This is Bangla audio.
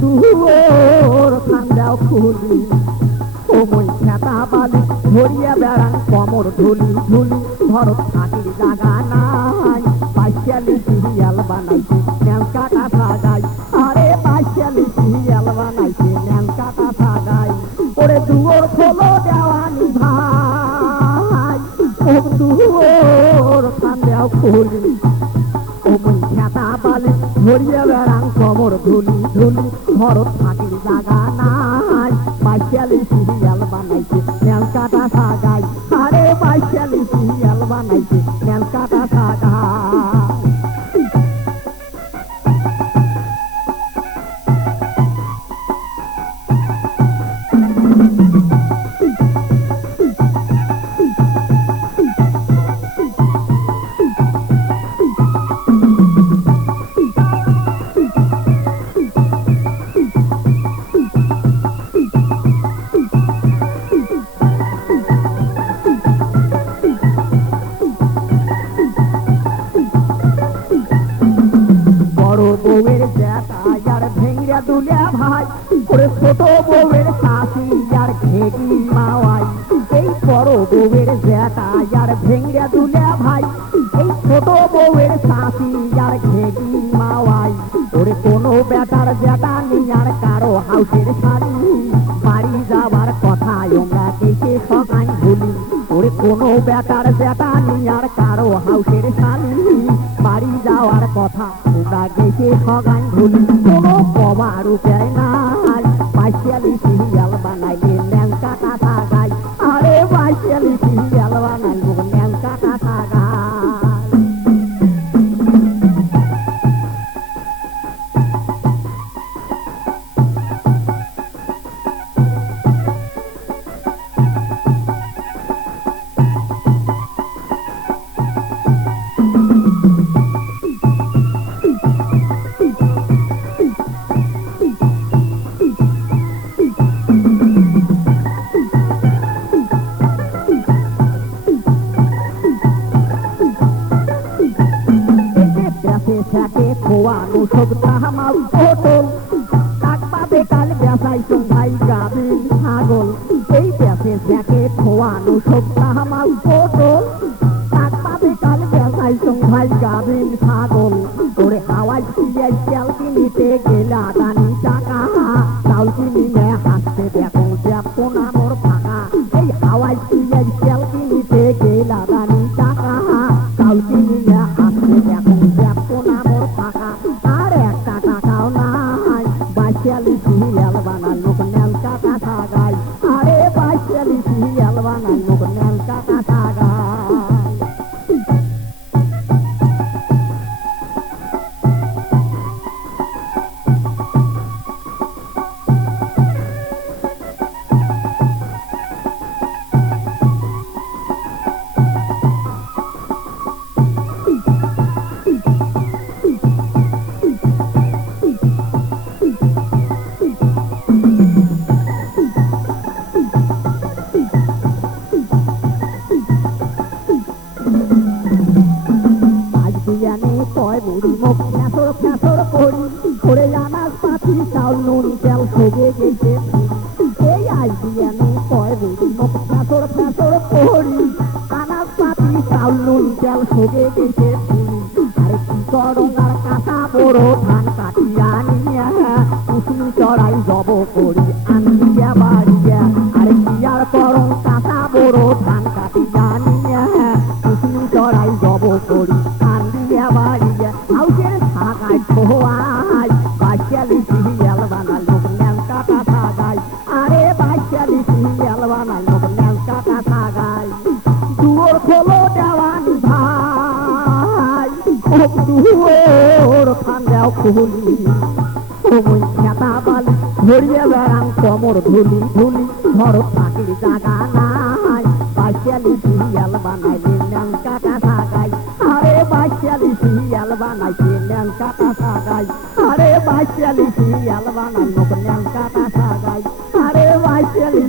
দুয়োর ঠান্ডাও খুলি ওই খেতা বালি ধরিয়া বেড়ান কমর ধুলি ধুলি ধরো থাকির জাগা নাই পাইশালি সিরিয়াল বানাইছে ন্যান কাটা সাগাই আরে পাইশালি সিরিয়াল বানাইছে ন্যান কাটা সাগাই ওরে দুয়োর খোলো দেওয়ানি ভাই ও দুয়োর ঠান্ডাও খুলি ওই খেতা বালি ধরিয়া বেড়ান কমর ধুলি ধুলি ধরো থাকির জাগা নাই পাইশালি সিরিয়াল বানাইছে ন্যান কাটা সাগাই আরে পাইশালি সিরিয়াল বানাইছে ন্যান কাটা সাগাই বউয়ের জ্যাঠাইয়ার ভেঙ্গা দুলিয়া ভাই ওরে ছোট বউয়ের শাশি আর ঘেগি মাওয়াই এই বড় বউয়ের জ্যাঠাইয়ার ভেঙ্গা দুলিয়া ভাই এই ছোট বউয়ের শাশি আর ঘেগি মাওয়াই ওরে কোনো বেটার জ্যাঠা নিয়ার কারো হাউসের শাড়ি বাড়ি যাবার কথা আমরা কেসে সকাই ভুলি ওরে কোনো বেটার জ্যাঠা নিয়ার কারো হাউসের শাড়ি বাড়ি যাওয়ার কথা তোমরা গেছে সগাই ভুলি কোনো কবার উপায় নাই পাইশালি সিরিয়াল বানাইলে ন্যান কাটা সাগাই আরে পাইশালি সিরিয়াল বানাইব ন্যান কাটা সাগাই থাকে খোয়ানো সব তাহামাল পটল কাক পাবে কাল বেসাইছ ভাই গাবিন ছাগল এই বেসে থাকে খোয়ানো সব তাহামাল পটল কাক পাবে কাল বেসাইছ ভাই গাবিন ছাগল ওরে হাওয়াই সিয়াই তেল কিনিতে গেলা দানি টাকা চাউল কিনিলে হাসতে দেখো দেখো না মোর ফাঁকা এই হাওয়াই সিয়াই তেল কিনিতে গেলা দানি টাকা চাউল কিনিলে হাসতে দেখো দেখো না মোর ফাঁকা আর একটা টাকাও নাই পাইশালি সিরিয়াল বানালো ন্যান কাটা সাগাই আরে পাইশালি সিরিয়াল বানালো ন্যান কাটা সাগাই কয় বুড়ি মুখ ফ্যাসর ফ্যাসর করি করে আনাজ পাতি চাউল নুন তেল সবে গেছে এই আজ দিয়ানে কয় বুড়ি মুখ ফ্যাসর ফ্যাসর করি আনাজ পাতি চাউল নুন তেল সবে গেছে আরে কি করো আর কাঁচা বড় ধান কাটিয়া নিয়া কুসুম চড়াই জব করি আনিয়া বাড়িয়া আরে কি আর করো কাঁচা বড় ধান কাটিয়া নিয়া কুসুম চড়াই জব করি আনিয়া বাড়িয়া হাউসের সাগাই খোয়াই পাইশালি সিরিয়াল বানালো ন্যান কাটা সাগাই আরে পাইশালি সিরিয়াল বানালো ন্যান কাটা সাগাই দুয়োর খোলো দেওয়ানি ভাই ও দুয়োর ঠান্ডাও খুলি ওই খেতা বালি ধরিয়া বেড়ান কমর ধুলি ধুলি ধরো থাকির জাগা নাই পাইশালি সিরিয়াল বানাইলে ন্যান কাটা সাগাই আরে পাইশালি সিরিয়াল বানাইছে ন্যান কাটা সাগাই আরে পাইশালি সিরিয়াল বানাইলো ন্যান কাটা সাগাই আরে পাইশালি